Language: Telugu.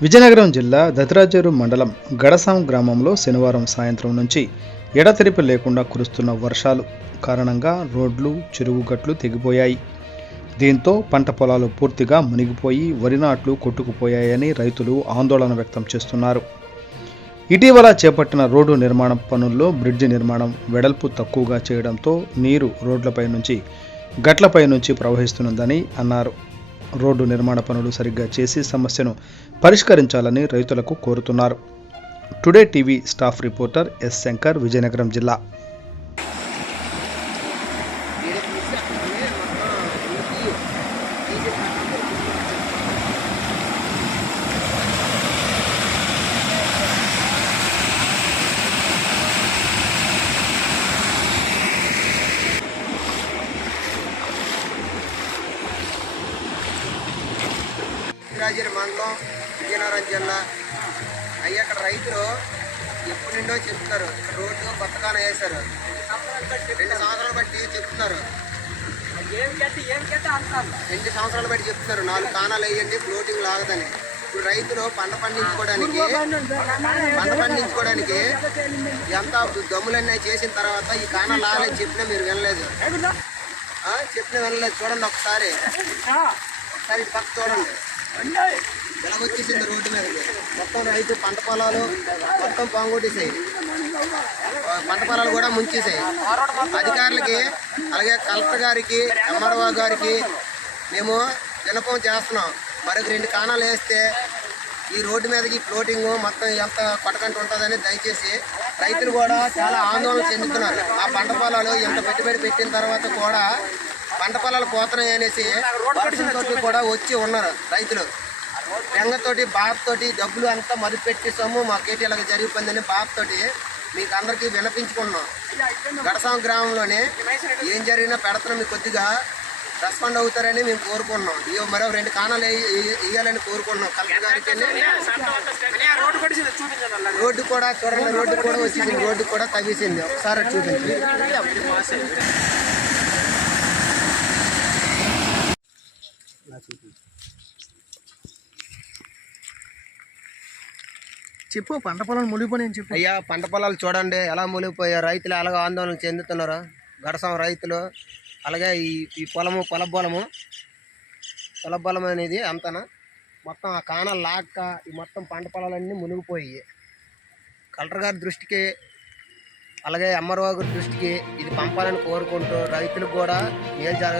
విజయనగరం జిల్లా దత్రాజేరు మండలం గడసాం గ్రామంలో శనివారం సాయంత్రం నుంచి ఎడతెరిపి లేకుండా కురుస్తున్న వర్షాలు కారణంగా రోడ్లు, చెరువు గట్లు తెగిపోయాయి. దీంతో పంట పొలాలు పూర్తిగా మునిగిపోయి వరి నాట్లు కొట్టుకుపోయాయని రైతులు ఆందోళన వ్యక్తం చేస్తున్నారు. ఇటీవల చేపట్టిన రోడ్డు నిర్మాణం పనుల్లో బ్రిడ్జి నిర్మాణం వెడల్పు తక్కువగా చేయడంతో నీరు రోడ్లపై నుంచి గట్లపై నుంచి ప్రవహిస్తున్నదని అన్నారు. రోడ్డు నిర్మాణ పనులు సరిగ్గా చేసి సమస్యను పరిష్కరించాలని రైతులకు కోరుతున్నారు. Today TV staff reporter yes Shankar, Vizianagaram జిల్లా. దత్రాజేరు మండలం, విజయనగరం జిల్లా. అక్కడ రైతులు ఎప్పటి నుండో చెప్తున్నారు, రోడ్డు కొత్తగానే వేశారు, 2 సంవత్సరాలు బట్టి చెప్తున్నారు, 2 సంవత్సరాలు బట్టి చెప్తున్నారు 4 కానాలు వేయండి, ఫ్లోటింగ్ లాగదని. ఇప్పుడు రైతులు పంట పండించుకోవడానికి ఎంత దమ్ములన్నీ చేసిన తర్వాత ఈ కానాలు లాగలేదు చెప్పినా మీరు వినలేదు. చూడండి ఒకసారి పక్క చూడండి ఎలా వచ్చేసింది రోడ్డు మీద. మొత్తం రైతు పంట పొలాలు మొత్తం పాంగొట్టేసాయి, పంట పొలాలు కూడా ముంచేసాయి. అధికారులకి అలాగే కలెక్టర్ గారికి, ఎంఆర్ఓ గారికి మేము విన్నపం చేస్తున్నాం. మరొక 2 కానాలు వేస్తే ఈ రోడ్డు మీదకి ఫ్లోటింగ్ మొత్తం ఎంత కొట్టకంట ఉంటుందని దయచేసి. రైతులు కూడా చాలా ఆందోళన చెందుతున్నారు. ఆ పంట పొలాలు ఎంత పెట్టుబడి పెట్టిన తర్వాత కూడా పంట పొలాలు పోతున్నాయి అనేసి వర్షంతో కూడా వచ్చి ఉన్నారు రైతులు. బెంగతోటి, బాధతోటి, డబ్బులు అంతా మదుపు పెట్టేసాము, మాకేటి ఇలాగ జరిగిపోయిందని బాధతోటి మీకు అందరికీ విన్నపించుకున్నాం. గడసాం గ్రామంలోనే ఏం జరిగినా పెడతాం, మీకు కొద్దిగా రెస్పాండ్ అవుతారని మేము కోరుకుంటున్నాం. మరో 2 కానాలు వేయాలని కోరుకుంటున్నాం కలెక్టర్ గారికి. రోడ్డు కూడా చూడండి, రోడ్డు కూడా వచ్చింది, రోడ్డు కూడా తవ్వేసింది. ఒకసారి చూపించండి. చెప్పు, పంట పొలాలు మునిగిపోయి చెప్పు. అయ్యా, పంట పొలాలు చూడండి ఎలా మునిగిపోయారు. రైతులు ఎలాగో ఆందోళన చెందుతున్నారు. గడసాం రైతులు అలాగే ఈ పొలం అనేది అంతనా మొత్తం ఆ కానాలు లాక్క ఈ మొత్తం పంట పొలాలన్నీ మునిగిపోయి కలెక్టర్ గారి దృష్టికి అలాగే ఎంఆర్ఓ గారి దృష్టికి ఇది పంపాలని కోరుకుంటూ రైతులకు కూడా మేలు జరగాలి.